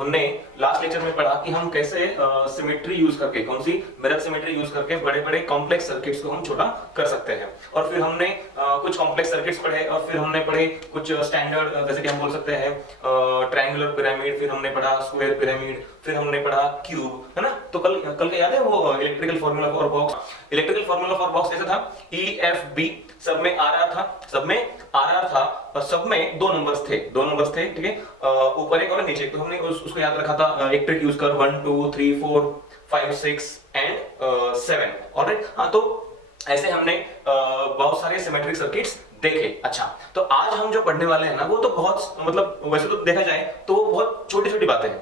हमने last lecture में पढ़ा कि हम कैसे सिमेट्री यूज करके, कौन सी, मिरर सिमेट्री यूज करके बड़े बड़े कॉम्प्लेक्स सर्किट्स को हम छोटा कर सकते हैं। और फिर हमने कुछ कॉम्प्लेक्स सर्किट्स पढ़े और फिर हमने पढ़े कुछ स्टैंडर्ड, जैसे कि हम बोल सकते हैं ट्रायंगुलर पिरामिड, फिर हमने पढ़ा स्क्वायर पिरामिड, फिर हमने पढ़ा क्यूब, है ना। तो कल का याद है वो electrical formula for box, electrical formula for box कैसा था, EFB, सब में आरआर था, सब में आरआर था और सब में दो नंबर्स थे, ठीक है, ऊपर एक और नीचे एक। तो हमने उसको याद रखा था, एक ट्रिक यूज कर 1 2 3 4 5 6 एंड 7। ऑलराइट, हाँ, तो ऐसे हमने बहुत सारे सिमेट्रिक सर्किट्स देखे। अच्छा, तो आज हम जो पढ़ने वाले हैं ना, वो तो बहुत, मतलब वैसे तो देखा जाए तो बहुत छोटी छोटी बातें हैं।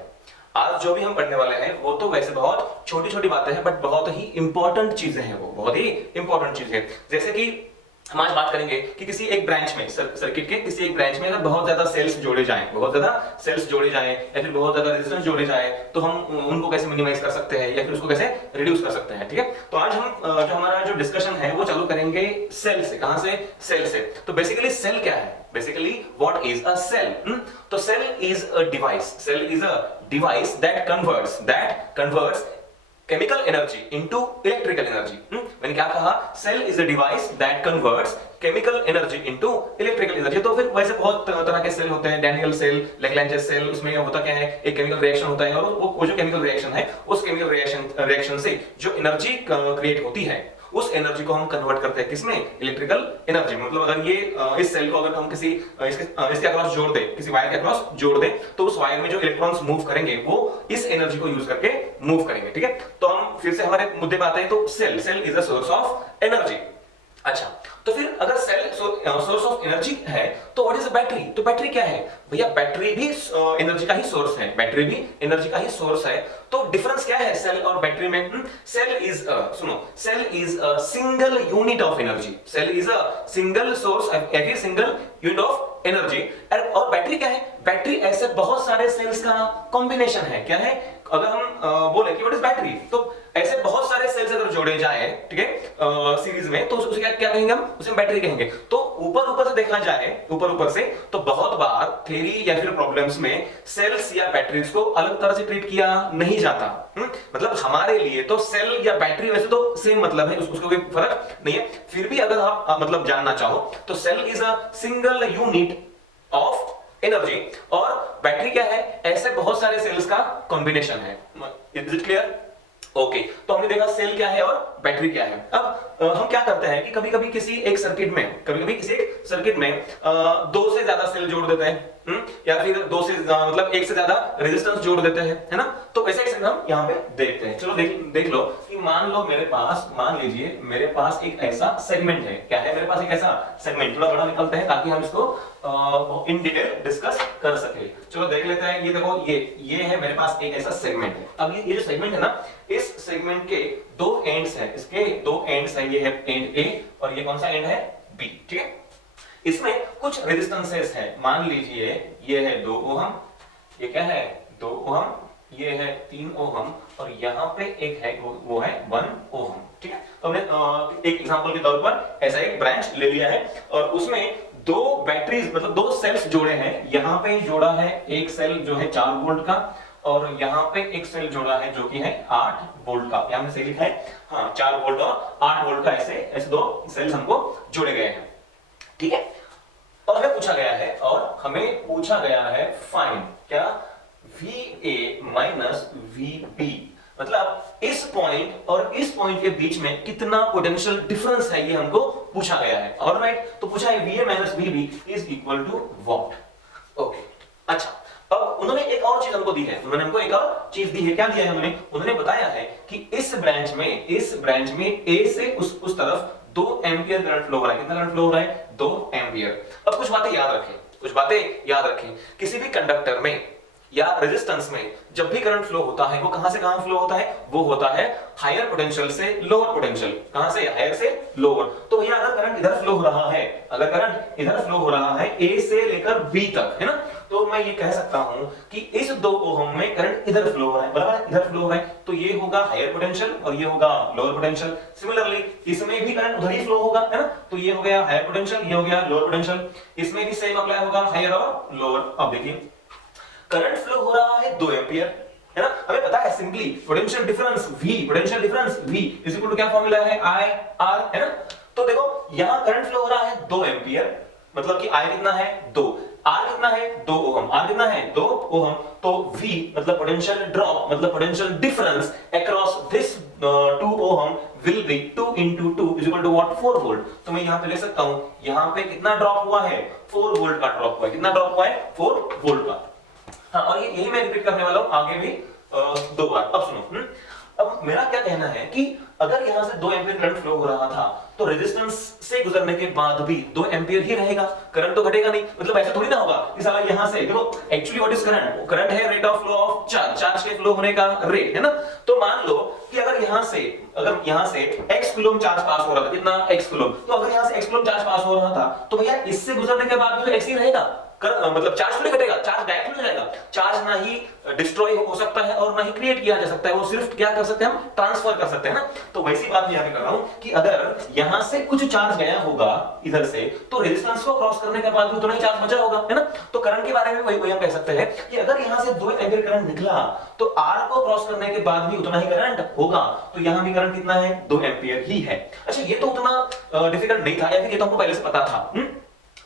आज जो भी हम पढ़ने वाले हैं वो तो वैसे बहुत छोटी छोटी बातें हैं, बट बहुत ही इंपॉर्टेंट चीजें हैं, वो बहुत ही इंपॉर्टेंट चीजें हैं। जैसे कि हम आज बात करेंगे कि किसी एक ब्रांच में, सर्किट के किसी एक ब्रांच में अगर बहुत ज्यादा सेल्स जोड़े जाएं, बहुत ज्यादा सेल्स जोड़े जाएं या फिर बहुत ज्यादा रेजिस्टेंस जोड़े जाएं, तो हम उनको कैसे मिनिमाइज कर सकते हैं या फिर उसको कैसे रिड्यूस कर सकते हैं। ठीक है, तो आज हम जो हमारा जो डिस्कशन है वो चालू करेंगे सेल से। कहां से? सेल से। तो बेसिकली सेल क्या है? Basically what is a cell? तो cell is a device, cell is a device that converts chemical energy into electrical energy। मैंने क्या कहा? Cell is a device that converts chemical energy into electrical energy. तो फिर वैसे बहुत तरह के सेल होते हैं, डैनियल सेल, लैग्रैंज सेल। उसमें होता क्या है, एक केमिकल रिएक्शन होता है और वो जो केमिकल रिएक्शन है, उस केमिकल रिएक्शन से जो एनर्जी क्रिएट होती है, उस एनर्जी को हम कन्वर्ट करते हैं किसमें? Electrical energy. मतलब अगर ये इस सेल को अगर हम किसी इसके अक्रॉस जोड़ दें, किसी वायर के अक्रॉस जोड़ दें, तो उस वायर में जो इलेक्ट्रॉन्स मूव करेंगे वो इस एनर्जी को यूज करके मूव करेंगे। ठीक है, तो हम फिर से हमारे मुद्दे पे आते हैं। तो cell is a source of energy. अच्छा, तो फिर अगर सेल सोर्स ऑफ एनर्जी है तो व्हाट इज अ बैटरी? तो बैटरी क्या है भैया? बैटरी भी एनर्जी का ही सोर्स है, बैटरी भी एनर्जी का ही सोर्स है। तो डिफरेंस क्या है सेल और बैटरी में? Cell is cell is a single unit of energy, cell is a single source, every single unit of energy. और बैटरी क्या है? बैटरी ऐसे बहुत सारे सेल्स का कॉम्बिनेशन है। क्या है? अगर हम बोले कि व्हाट इज बैटरी, तो ऐसे बहुत सारे सेल्स अगर जोड़े जाए, ठीक है, सीरीज में, तो उसे क्या कहेंगे हम? उसे बैटरी कहेंगे। तो ऊपर से देखा जाए, ऊपर से, तो बहुत बार थ्योरी या फिर प्रॉब्लम्स में सेल्स या बैटरीज को अलग तरह से ट्रीट किया नहीं जाता। मतलब हमारे लिए तो सेल या बैटरी वैसे तो सेम मतलब है, उसको कोई फर्क नहीं है। फिर भी अगर आप मतलब जानना चाहो तो cell is a single unit of energy और बैटरी क्या है? ऐसे बहुत सारे सेल्स का कॉम्बिनेशन है। Is it clear? ओके, तो हमने देखा सेल क्या है और बैटरी क्या है। अब हम क्या करते हैं कि कभी कभी किसी एक सर्किट में दो से ज्यादा सेल जोड़ देते हैं, या फिर दो से मतलब एक से ज्यादा रेजिस्टेंस जोड़ देते हैं, है ना। तो ऐसे ऐसे हम यहाँ पे देखते हैं। चलो देख लो कि मान लीजिए मेरे पास एक ऐसा सेगमेंट है। क्या है मेरे पास? एक ऐसा सेगमेंट। थोड़ा बड़ा निकलते हैं ताकि हम इसको इन डिटेल डिस्कस कर सके। चलो देख लेते हैं। ये देखो, ये है मेरे पास एक ऐसा सेगमेंट है। अब ये जो सेगमेंट है ना, इस सेगमेंट के दो एंड्स हैं, इसके दो एंड्स हैं। ये है एंड ए और ये कौन सा एंड है? बी। ठीक है, इसमें कुछ रेजिस्टेंसेस है। मान लीजिए ये है 2 ओहम, ये क्या है? 2 ओहम, ये है 3 ओहम और यहाँ पे एक है वो है 1 ओहम। ठीक है, तो हमने एक एग्जांपल के तौर पर ऐसा एक ब्रांच ले लिया है और उसमें दो बैटरीज, मतलब दो सेल्स जोड़े हैं। यहाँ पे जोड़ा है एक सेल जो है 4 वोल्ट का और यहाँ पे एक सेल जोड़ा है जो कि है 8 वोल्ट का। यहाँ में सही लिखा है, हाँ, 4 वोल्ट और 8 वोल्ट का, ऐसे दो सेल्स हमको जोड़े गए हैं। ठीक है, और हमें पूछा गया है फाइंड क्या? VA माइनस VB, मतलब इस पॉइंट और इस पॉइंट के बीच में कितना पोटेंशियल डिफरेंस है, ये हमको पूछा गया है। ऑलराइट, तो पूछा है VA minus VB is equal to what. Okay, अच्छा, अब उन्होंने एक और चीज हमको दी है। उन्होंने हमको एक और चीज दी है। क्या दिया है उन्होंने बताया है कि इस ब्रांच में A से उस तरफ 2 एम्पियर करंट फ्लो हो रहा है। कितना करंट फ्लो हो रहा है? 2 एम्पियर। अब कुछ बातें याद रखें, किसी भी कंडक्टर में या रेजिस्टेंस में जब भी करंट फ्लो होता है वो कहां से कहां फ्लो होता है? वो होता है हायर पोटेंशियल से लोअर पोटेंशियल। कहां से? हायर से लोअर। तो भैया अगर करंट इधर फ्लो हो रहा है, A से लेकर B तक, है ना, तो मैं ये कह सकता हूं कि इस 2 ओहम में करंट इधर फ्लो हो रहा है, बराबर? इधर फ्लो हो रहा है, तो ये होगा हायर पोटेंशियल और ये होगा लोअर पोटेंशियल। सिमिलरली इसमें भी करंट उधर ही फ्लो होगा, है ना, तो ये हो गया हायर पोटेंशियल, ये हो गया लोअर पोटेंशियल। इसमें भी सेम अप्लाई होगा, हायर और लोअर। अब देखिए करंट फ्लो हो रहा है 2 एंपियर, है ना, हमें पता है simply potential difference V is equal to क्या फॉर्मूला है I R, है ना। तो देखो यहां करंट फ्लो हो रहा है 2 एंपियर, मतलब कि I कितना है 2, R कितना है 2 ओम, R कितना है 2 ओम, तो V मतलब पोटेंशियल ड्रॉप मतलब potential difference across this 2 ohm will be 2 into 2 is equal to what 4 volt. तो मैं यहां पे ले सकता हूं, यहां पे कितना ड्रॉप हुआ है 4 वोल्ट का ड्रॉप हुआ है, कितना ड्रॉप हुआ है 4 वोल्ट का। हाँ, और यही मैं रिपीट करने वाला हूं आगे भी 2 बार। अब सुनो, अब मेरा क्या कहना है कि अगर यहां से 2 एंपियर करंट फ्लो हो रहा था तो रेजिस्टेंस से गुजरने के बाद भी 2 एंपियर ही रहेगा, करंट तो घटेगा नहीं। मतलब ऐसा थोड़ी ना होगा कि साला यहां से देखो, actually what is current, current है rate of flow of charge, charge के फ्लो होने का रेट, है ना। तो मान लो कि अगर यहां से x कूलम चार्ज पास हो रहा था, कितना x कूलम, तो अगर यहां से x कूलम चार्ज पास हो रहा था तो भैया इससे गुजरने के बाद भी तो x ही रहेगा, मतलब चार्ज थोड़ी घटेगा, चार्ज डायरेक्ट हो जाएगा। चार्ज ना ही डिस्ट्रॉय हो सकता है और ना ही क्रिएट किया जा सकता है, वो सिर्फ क्या कर सकते हैं हम ट्रांसफर कर सकते हैं ना। तो वैसी बात मैं यहां पे कर रहा हूं कि अगर यहां से कुछ चार्ज गया होगा इधर से तो रेजिस्टेंस को क्रॉस करने के बाद भी उतना ही चार्ज बचा होगा, है ना। तो करंट के बारे में वही हम कह सकते हैं कि अगर यहां से 2 एंपियर करंट निकला तो R को क्रॉस करने के बाद भी उतना ही करंट होगा, तो यहां भी करंट कितना है 2 एंपियर ही है। अच्छा, ये तो उतना डिफिकल्ट नहीं था, या फिर ये तो हमको पहले से पता था।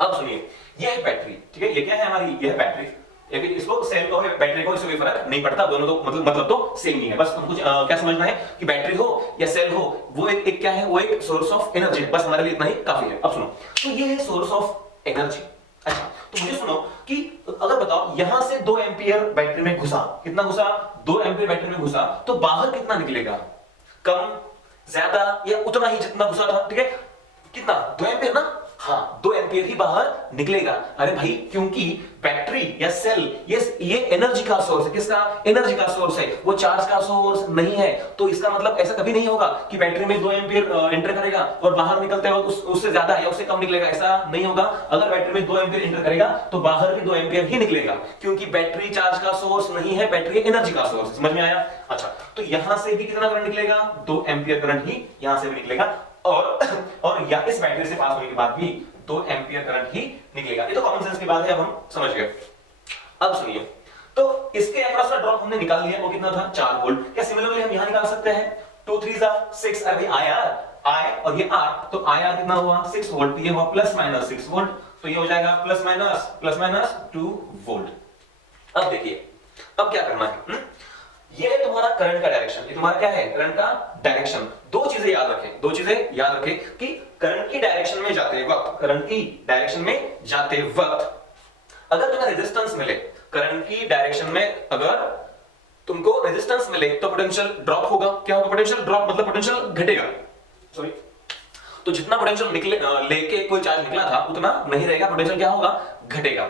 अब सुनिए, ये है बैटरी, ठीक है, ये क्या है हमारी, ये है बैटरी, या फिर इसको सेल को बैटरी को इससे कोई फर्क नहीं पड़ता, दोनों तो मतलब तो सेम ही है। बस हमको क्या समझना है कि बैटरी हो या सेल हो, वो एक क्या है, वो एक सोर्स ऑफ एनर्जी है, बस हमारे लिए इतना ही काफी है। अब सुनो, तो ये है सोर्स ऑफ एनर्जी। अच्छा, तो मुझे सुनो कि अगर बताओ यहां से 2 एंपियर बैटरी में घुसा, कितना घुसा 2 एंपियर बैटरी में घुसा, तो बाहर कितना निकलेगा, कम ज्यादा या उतना ही जितना घुसा था, ठीक है, कितना 2 एंपियर ना, हाँ 2 एंपियर ही बाहर निकलेगा। अरे भाई, क्योंकि बैटरी या सेल ये एनर्जी का सोर्स है, किसका, एनर्जी का सोर्स है, वो चार्ज का सोर्स नहीं है। तो इसका मतलब ऐसा कभी नहीं होगा कि बैटरी में 2 एंपियर एंटर करेगा और बाहर निकलते वक्त उससे ज्यादा या उससे कम निकलेगा, ऐसा नहीं होगा। अगर बैटरी में 2 एंपियर एंटर करेगा तो बाहर भी 2 एंपियर ही निकलेगा, क्योंकि बैटरी चार्ज का सोर्स नहीं है, बैटरी एनर्जी का सोर्स। समझ में आया? अच्छा, तो यहां से भी कितना करंट निकलेगा, 2 एंपियर करंट ही यहां से भी निकलेगा, और या इस बैटरी से पास होने के बाद भी 2 एंपियर करंट ही निकलेगा। ये तो कॉमन सेंस की बात है, अब हम समझ गए। अब सुनिए, तो इसके अक्रॉस का ड्रॉप हमने निकाल लिया, वो कितना था 4 वोल्ट। क्या सिमिलरली हम यहां निकाल सकते हैं, 2 3 6, अरे भाई I और ये R, तो IR कितना हुआ 6 वोल्ट, ये हुआ प्लस माइनस 6 वोल्ट, तो ये हो जाएगा प्लस माइनस 2 वोल्ट। अब देखिए, अब क्या करना है, ये है तुम्हारा करंट का डायरेक्शन, ये तुम्हारा क्या है, करंट का डायरेक्शन। दो चीजें याद रखें कि करंट की डायरेक्शन में जाते वक्त अगर तुम्हें रेजिस्टेंस मिले, करंट की डायरेक्शन में अगर तुमको रेजिस्टेंस मिले तो पोटेंशियल ड्रॉप होगा। क्या होगा, पोटेंशियल ड्रॉप मतलब पोटेंशियल घटेगा, सॉरी। तो जितना पोटेंशियल लेके कोई चार्ज निकला था उतना नहीं रहेगा, पोटेंशियल क्या होगा, घटेगा।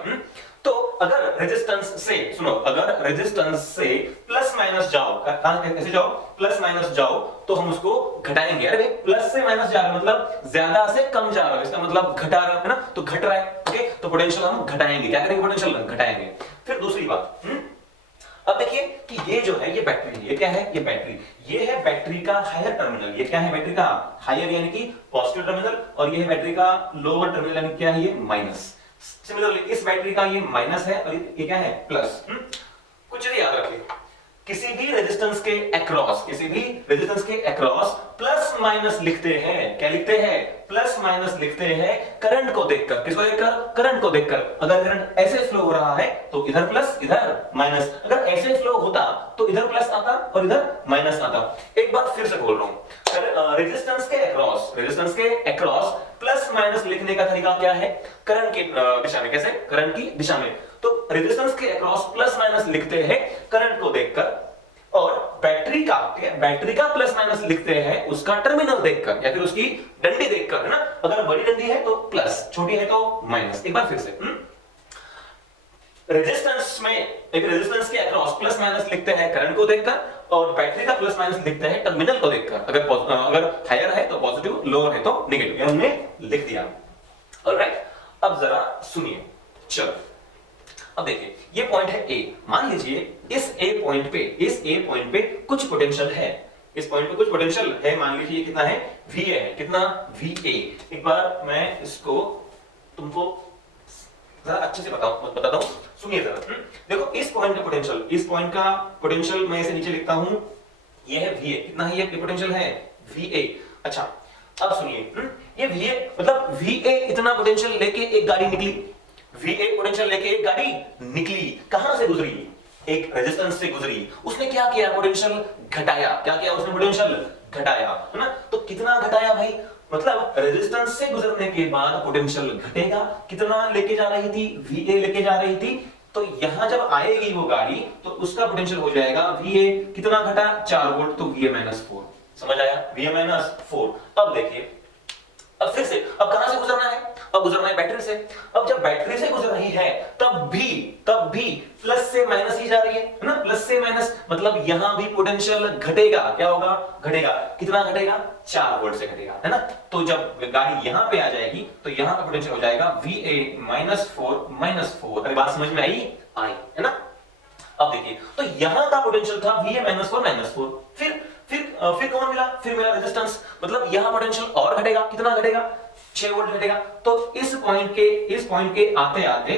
तो अगर रेजिस्टेंस से, सुनो, अगर रेजिस्टेंस से प्लस माइनस जाओ, कैसे जाओ, प्लस माइनस जाओ, तो हम उसको घटाएंगे। अरे प्लस से माइनस जा रहा है मतलब ज्यादा से कम जा रहा है, इसका मतलब घटा रहा है ना, तो घट रहा है, ओके। तो पोटेंशियल हम घटाएंगे, क्या करेंगे, पोटेंशियल घटाएंगे। फिर दूसरी बात, अब देखिए कि ये जो है, ये बैटरी है, ये क्या है, ये बैटरी, ये है बैटरी का हायर टर्मिनल, ये क्या है, बैटरी का हायर यानी कि पॉजिटिव टर्मिनल, और ये है बैटरी का लोअर टर्मिनल यानी क्या है, ये माइनस। सिमिलरली इस बैटरी का ये माइनस है और ये क्या है, प्लस। कुछ चीजें याद रखें, किसी भी रेजिस्टेंस के अक्रॉस प्लस माइनस लिखते हैं, क्या लिखते हैं, प्लस माइनस लिखते हैं करंट को देखकर। किसको देखकर, करंट को देखकर। अगर करंट ऐसे फ्लो हो रहा है तो इधर प्लस इधर माइनस, अगर ऐसे फ्लो होता तो इधर प्लस आता और इधर माइनस आता। एक बार फिर से बोल रहा हूं, रेजिस्टेंस के अक्रॉस प्लस माइनस लिखने का तरीका क्या है, करंट की दिशा में। कैसे, करंट की दिशा में। तो रेजिस्टेंस के अक्रॉस प्लस माइनस लिखते हैं करंट को देखकर, और बैटरी का प्लस माइनस लिखते हैं उसका टर्मिनल देखकर या फिर उसकी डंडी देखकर, है ना। अगर बड़ी डंडी है तो प्लस, छोटी है तो माइनस। एक बार फिर से, रेजिस्टेंस के अक्रॉस प्लस माइनस लिखते हैं करंट को देखकर, और बैटरी का प्लस माइनस लिखते हैं टर्मिनल को देखकर। अगर हायर है तो पॉजिटिव, लोअर है तो नेगेटिव, ये हमने लिख दिया। ऑलराइट, अब जरा सुनिए, चलो अब देखिए, ये पॉइंट है ए। मान लीजिए इस ए पॉइंट पे कुछ पोटेंशियल है, मान लीजिए कितना है, VA है, कितना, VA। एक बार मैं इसको तुमको जरा अच्छे से बताता हूं, सुनिए जरा। देखो इस पॉइंट का पोटेंशियल, इस पॉइंट का पोटेंशियल मैं इसे नीचे लिखता हूं, ये है VA। कितना है ये पोटेंशियल है VA। अच्छा अब सुनिए, ये VA मतलब VA इतना पोटेंशियल लेके एक गाड़ी निकली, VA पोटेंशियल लेके एक गाड़ी निकली, कहां से गुजरी? एक रेजिस्टेंस से गुजरी। उसने क्या किया? पोटेंशियल घटाया। क्या किया उसने? पोटेंशियल घटाया, है ना? तो कितना घटाया भाई? मतलब रेजिस्टेंस से गुजरने के बाद पोटेंशियल घटेगा। कितना लेके जा रही थी? VA लेके जा रही थी। तो यहां जब आएगी वो गाड़ी तो उसका पोटेंशियल हो जाएगा VA, कितना घटा? 4 वोल्ट, तो VA-4। समझ आया? VA-4। अब देखिए, अब फिर से, अब कहां से गुजरना है? अब गुजरना है बैटरी से। अब जब बैटरी से गुजर रही है तब भी प्लस से माइनस ही जा रही है ना? प्लस से माइनस, मतलब यहां भी पोटेंशियल घटेगा। क्या होगा? घटेगा। कितना घटेगा? 4 वोल्ट से घटेगा, है ना? तो जब गाड़ी यहां पे आ जाएगी तो यहां का पोटेंशियल हो जाएगा VA-4। अरे बात समझ में आई? है ना? अब देखिए, तो यहां का पोटेंशियल था VA-4। फिर कौन मिला? फिर मिला रेजिस्टेंस। मतलब यहां पोटेंशियल और घटेगा। कितना घटेगा? 6 वोल्ट घटेगा। तो इस पॉइंट के आते आते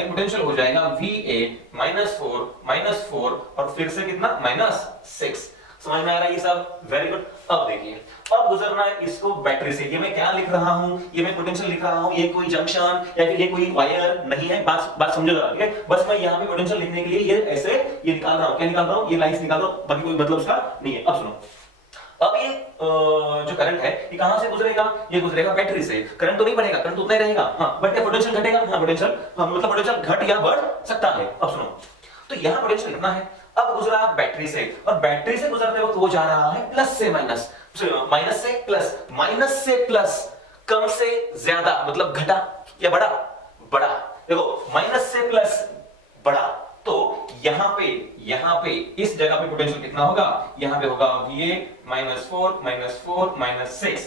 पोटेंशियल हो जाएगा VA-4 और फिर से कितना? -6। समझ में आ रहा है ये सब? Very good. अब देखिए, अब गुजरना है इसको बैटरी से। ये मैं क्या लिख रहा हूं? ये मैं पोटेंशियल लिख रहा हूं। ये कोई जंक्शन या फिर ये कोई वायर नहीं है। बात समझो जरा, ठीक है? बस मैं यहां पे पोटेंशियल लिखने के लिए ये ऐसे ये निकाल रहा हूं। क्या निकाल रहा हूं? ये लाइंस निकाल रहा हूं, बाकी कोई मतलब उसका नहीं है। अब सुनो, अब ये जो करंट है ये कहां से गुजरेगा? ये गुजरेगा बैटरी से। करंट तो नहीं बढ़ेगा, करंट उतना ही रहेगा, हां, बट क्या पोटेंशियल घटेगा? हां, पोटेंशियल, मतलब पोटेंशियल घट या बढ़ सकता है। अब सुनो, तो यहां पोटेंशियल कितना है? अब गुजरा बैटरी से, और बैटरी से गुजरते वक्त वो जा रहा है प्लस से माइनस, माइनस से प्लस, माइनस से प्लस, कम से ज्यादा, मतलब घटा या बढ़ा? बढ़ा। देखो, माइनस से प्लस बढ़ा, तो यहां पे इस जगह पे पोटेंशियल कितना होगा? यहां पे होगा VA-4 -6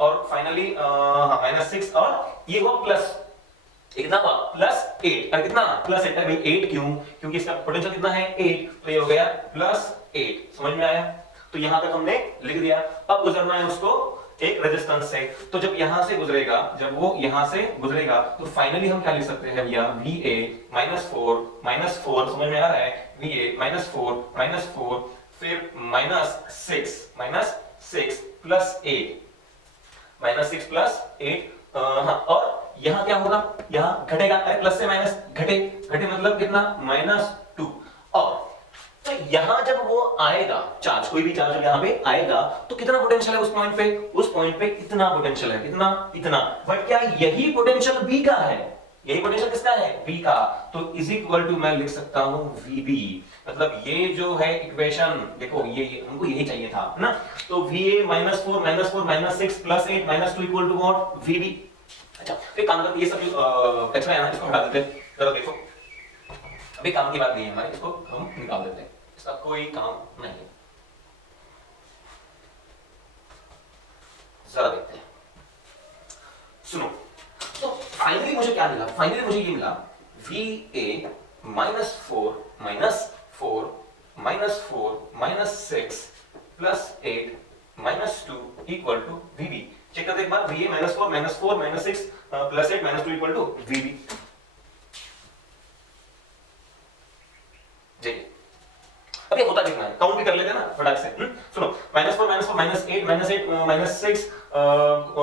और फाइनली -6 और ये हुआ प्लस, कितना हुआ? +8। और कितना? +8। भाई 8 क्यों? क्योंकि इसका पोटेंशियल कितना है? 8, तो ये हो गया +8। समझ में आया? तो यहां तक हमने लिख दिया। अब गुजरना है उसको एक रेजिस्टेंस से। तो जब यहां से गुजरेगा, जब वो यहां से गुजरेगा तो फाइनली हम क्या लिख सकते हैं भैया? VA-4 समझ में आ रहा है? VA-4 फिर -6 +8 हाँ, और यहां क्या होगा? यहां घटेगा। अरे प्लस से माइनस घटे मतलब कितना? -2। और तो यहां जब वो आएगा चार्ज, कोई भी चार्ज यहां पे आएगा तो कितना पोटेंशियल है उस पॉइंट पे? उस पॉइंट पे इतना पोटेंशियल है। कितना? इतना। बट क्या यही पोटेंशियल B का है? यही पोटेंशियल किसका है? B का। तो इज इक्वल टू मैं लिख सकता हूं VB। मतलब ये जो है इक्वेशन, देखो ये हमको यही चाहिए था ना? तो VA-4 -6 +8 -2 equal to what? VB। अच्छा, फिर काम करते, ये सब जो एक्स्ट्रा है ना, इसको हटा देते हैं। जरा देखो, अभी काम की बात नहीं है हमारी, इसको हम निकाल देते हैं, इसका कोई काम नहीं है। जरा देखते हैं, सुनो। तो फाइनली मुझे क्या मिला? फाइनली मुझे ये मिला VA-4 -6 +8 -2 equal to VB। Check करते एक बार, VA-4 -6 +8 -2 इक्वल टू VB। अब ये होता कितना है? काउंट भी कर लेते हैं ना फटाक से। सुनो, -4 -8 -6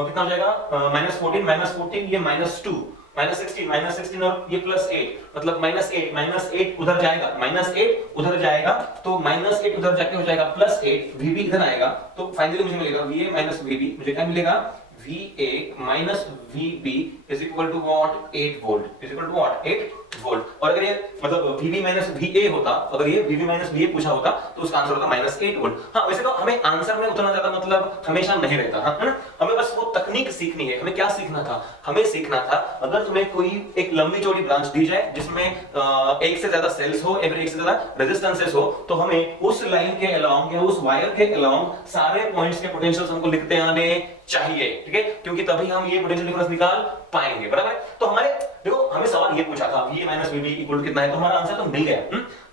कितना हो जाएगा? -14 ये -2 -16 और ये +8, मतलब -8 उधर जाएगा, -8 उधर जाएगा, तो -8 उधर जाके हो जाएगा +8, VB इधर आएगा, तो फाइनली मुझे मिलेगा VA-VB। मुझे क्या मिलेगा? VA-VB is equal to what? 8 volt. Is equal to what? 8 volt. और अगर ये मतलब VB-VA होता, अगर ये VB-VA पूछा होता तो उसका आंसर होता -8 वोल्ट। हाँ, वैसे तो हमें आंसर में उतना ज्यादा मतलब हमेशा नहीं रहता, हाँ, है ना? हमें बस वो तकनीक सीखनी है। हमें क्या सीखना था? हमें सीखना था, अगर तुम्हें कोई एक लंबी चौड़ी ब्रांच दी जाए जिसमें एक से ज्यादा सेल्स हो या फिर एक से ज्यादा रेजिस्टेंसेस हो, तो हमें उस लाइन के अलोंग या उस वायर के अलोंग सारे पॉइंट्स के पोटेंशियल्स हमको लिखते आने चाहिए, ठीक है? क्योंकि तभी हम ये पोटेंशियल डिफरेंस निकाल पाएंगे, बराबर? तो हमारे देखो, हमें सवाल ये पूछा था VA-VB इक्वल टू कितना है, तो हमारा आंसर तो मिल गया।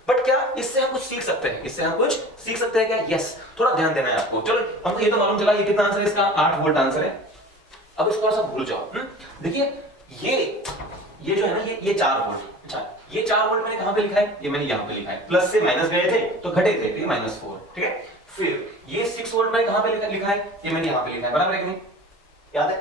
बट क्या इससे हम कुछ सीख सकते हैं? इससे हम कुछ सीख सकते हैं क्या? यस, थोड़ा ध्यान देना है आपको। चलो, हमको ये तो मालूम चला ये कितना आंसर है इसका? 8 वोल्ट आंसर है। अब इसको थोड़ा सा भूल जाओ। देखिए, ये जो है ना ये 4 वोल्ट, अच्छा ये 4 वोल्ट मैंने कहां पे लिखा है, ये मैंने यहां पे लिखा है, प्लस से माइनस गए थे तो घटे थे, तो -4, ठीक है। फिर ये 6 वोल्ट मैंने कहां पे लिखा है, ये मैंने यहां पे लिखा है, बराबर है कि नहीं, याद है,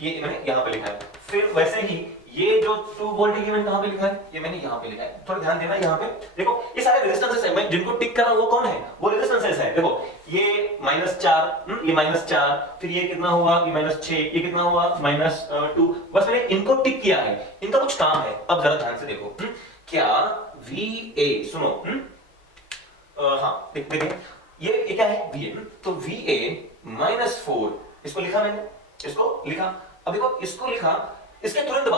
ये मैंने यहां पे लिखा है। फिर वैसे ही ये जो 2 वोल्ट है ये मैंने कहां पे लिखा है, ये मैंने यहां पे लिखा है। थोड़ा ध्यान देना यहां पे, देखो ये सारे रेजिस्टेंसेस है, मैं जिनको टिक कर रहा हूं वो कौन है, वो रेजिस्टेंसेस है। देखो ये -4, ये -4, फिर ये कितना हुआ, ये -6, ये कितना हुआ -2, बस मैंने इनको टिक किया है, इनका कुछ काम है। अब जरा ध्यान से देखो, क्या VA, सुनो, हां देखिए ये क्या है, VA, तो VA -4, इसको लिखा मैंने, इसको लिखा। अब देखो इसको लिखा, इसके तुरंत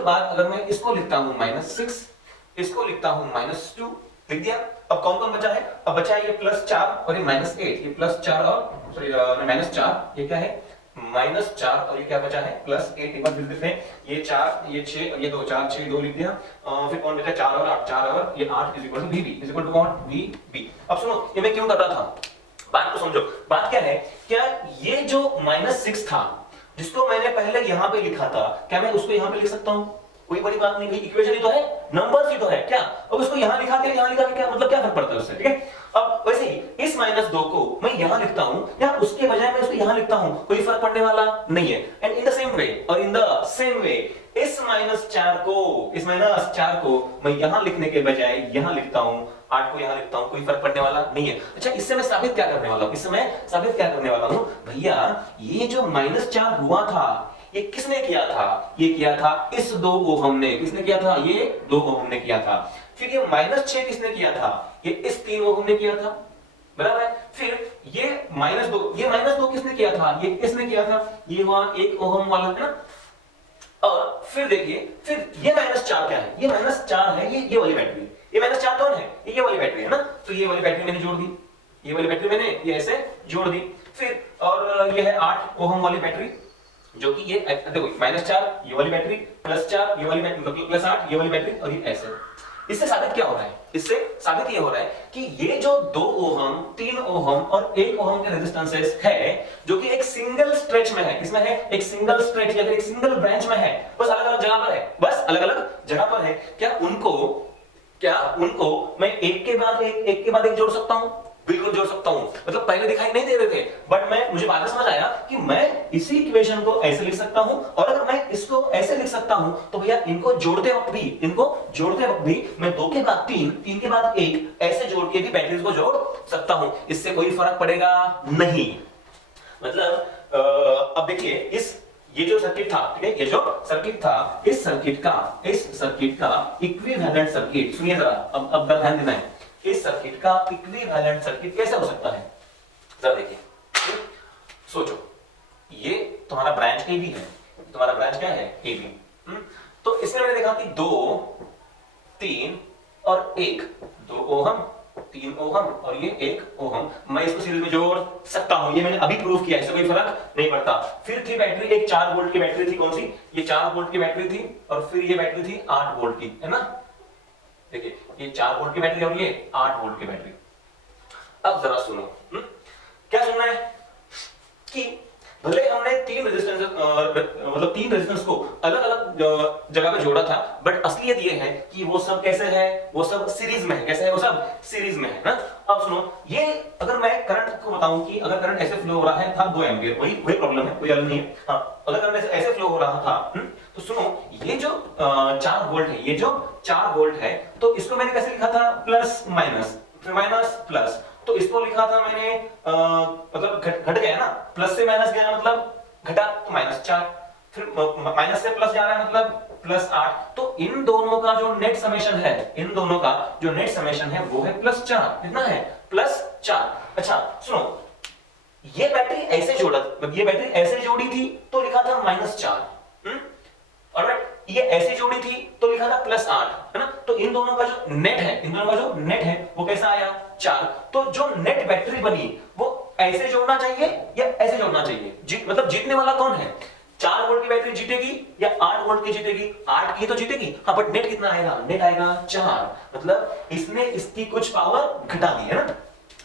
बाद अगर मैं इसको लिखता हूं -6, इसको लिखता हूं -2, लिख दिया। अब कौन कौन बचा है, अब बचा है ये +4 और ये -8, ये +4 और सॉरी -4, ये क्या है -4 और ये क्या बचा है +8। एक बार फिर देखते हैं, ये 4, ये 6 और ये 2, 4 6 2 लिख दिया। फिर कौन बचा, 4 और 8, 4 और ये 8 VB कौन, VB। अब सुनो ये मैं क्यों कर रहा था, बात को समझो। बात क्या है, क्या ये जो -6 था जिसको मैंने पहले यहां पे लिखा था, क्या मैं उसको यहां पे लिख सकता हूं, कोई बड़ी बात नहीं, इक्वेशन ही तो है, नंबर्स ही तो है क्या। अब उसको यहां लिखा के क्या मतलब क्या फर्क पड़ता है उससे, ठीक है। अब वैसे ही इस -2 को मैं यहां लिखता हूं या उसके बजाय मैं उसको यहां लिखता हूं, कोई फर्क पड़ने वाला नहीं है। And in the same way, और इन द सेम वे इस -4 को मैं यहां लिखने के बजाय यहां लिखता हूं, 8 को यहां लिखता हूं, कोई फर्क पड़ने वाला नहीं है। अच्छा इससे मैं साबित क्या करने वाला हूं, भैया ये जो -4 हुआ था ये किसने किया था, ये किया था इस 2 ओहम ने, किसने किया था, ये 2 ओहम ने किया था। फिर ये -6 किसने किया था, ये इस 3 ओहम ने किया था, बराबर है। फिर ये -2 किसने किया था, ये किसने किया था, ये हुआ 1 ओहम वाला, है ना। और फिर देखिए, फिर ये -4 क्या है, ये -4 है, ये वाली बैटरी, ये -4 कौन है, ये वाली बैटरी है ना। तो ये वाली बैटरी मैंने जोड़ दी, ये वाली बैटरी मैंने ये ऐसे जोड़ दी। फिर और ये है 8 ओहम वाली बैटरी, जो कि ये देखो -4 ये वाली बैटरी, +4 ये वाली बैटरी, मतलब +8 ये वाली बैटरी, और ये ऐसे। इससे साबित क्या हो रहा है, इससे साबित ये हो रहा है कि ये जो 2 ओहम 3 ओहम और 1 ओहम के रेजिस्टेंसेस है, जो कि एक सिंगल स्ट्रेच में है, किसमें है, एक सिंगल स्ट्रेच या फिर एक सिंगल ब्रांच में है, बस अलग अलग जगह पर है, बस अलग अलग जगह पर है। क्या उनको मैं एक के बाद एक जोड़ सकता हूं, बिल्कुल जोड़ सकता हूं। मतलब पहले दिखाई नहीं दे रहे थे, बट मुझे बाद में समझ आया कि मैं इसी इक्वेशन को ऐसे लिख सकता हूं, और अगर मैं इसको ऐसे लिख सकता हूं तो भैया इनको जोड़ते वक्त भी मैं 2 के बाद 3 के बाद 1 ऐसे जोड़ के भी बैटरीज को जोड़ सकता हूं। इससे कोई फर्क पड़ेगा नहीं। मतलब अब देखिए ये जो सर्किट था, ठीक है, ये जो सर्किट था, इस सर्किट का इक्विवेलेंट सर्किट, सुनिए जरा, अब ध्यान देना है, इस सर्किट का इक्विवेलेंट सर्किट कैसे हो सकता है, जरा देखिए, सोचो, ये तुम्हारा ब्रांच AB है, तुम्हारा ब्रांच क्या है, AB। तो इसमें मैंने देखा कि 2 3 और 1, 2 ओहम 3 ओहम और ये 1 ओहम, मैं इसको सीरीज में जोड़ सकता हूं, ये मैंने अभी प्रूव किया, इससे कोई फर्क नहीं पड़ता। फिर थी बैटरी, एक 4 वोल्ट की बैटरी थी, कौन सी, ये 4 वोल्ट की बैटरी थी, और फिर ये बैटरी थी 8 वोल्ट की, है ना। देखिए ये 4 वोल्ट की बैटरी और ये 8 वोल्ट की बैटरी। अब जरा सुनो, क्या सुनना है कि भले हमने 3 रेजिस्टेंस को अलग अलग जगह पे जोड़ा था, बट असलियत ये है कि वो सब कैसे है, वो सब सीरीज में है, कैसे है, वो सब सीरीज में है ना। अब सुनो, ये अगर मैं करंट को बताऊं कि अगर करंट ऐसे फ्लो हो रहा है था 2 एम्पीयर, वही प्रॉब्लम है, कोई अलग नहीं है। हाँ, अगर करंट ऐसे फ्लो हो रहा था, तो सुनो ये जो 4 वोल्ट है, ये जो 4 वोल्ट है, तो इसको मैंने कैसे लिखा था, प्लस माइनस, फिर माइनस प्लस, तो इसको लिखा था मैंने मतलब घट गया ना, प्लस से माइनस गया मतलब घटा, तो -4, फिर माइनस से प्लस जा रहा है मतलब +8। तो इन दोनों का जो नेट समेशन है, वो है +4, कितना है, +4। अच्छा सुनो, ये बैटरी ऐसे जोड़ी थी तो लिखा था -4, ऑलराइट, ये ऐसे जोड़ी थी तो लिखा था +8, है ना। तो इन दोनों का जो नेट है वो कैसा आया, 4। तो जो नेट बैटरी बनी वो ऐसे जोड़ना चाहिए या ऐसे जोड़ना चाहिए, मतलब जीतने वाला कौन है, 4 वोल्ट की बैटरी जीतेगी या 8 वोल्ट की जीतेगी, 8 की तो जीतेगी, हाँ, बट नेट कितना आएगा, नेट आएगा 4, मतलब इसने इसकी कुछ पावर घटा दी, है ना,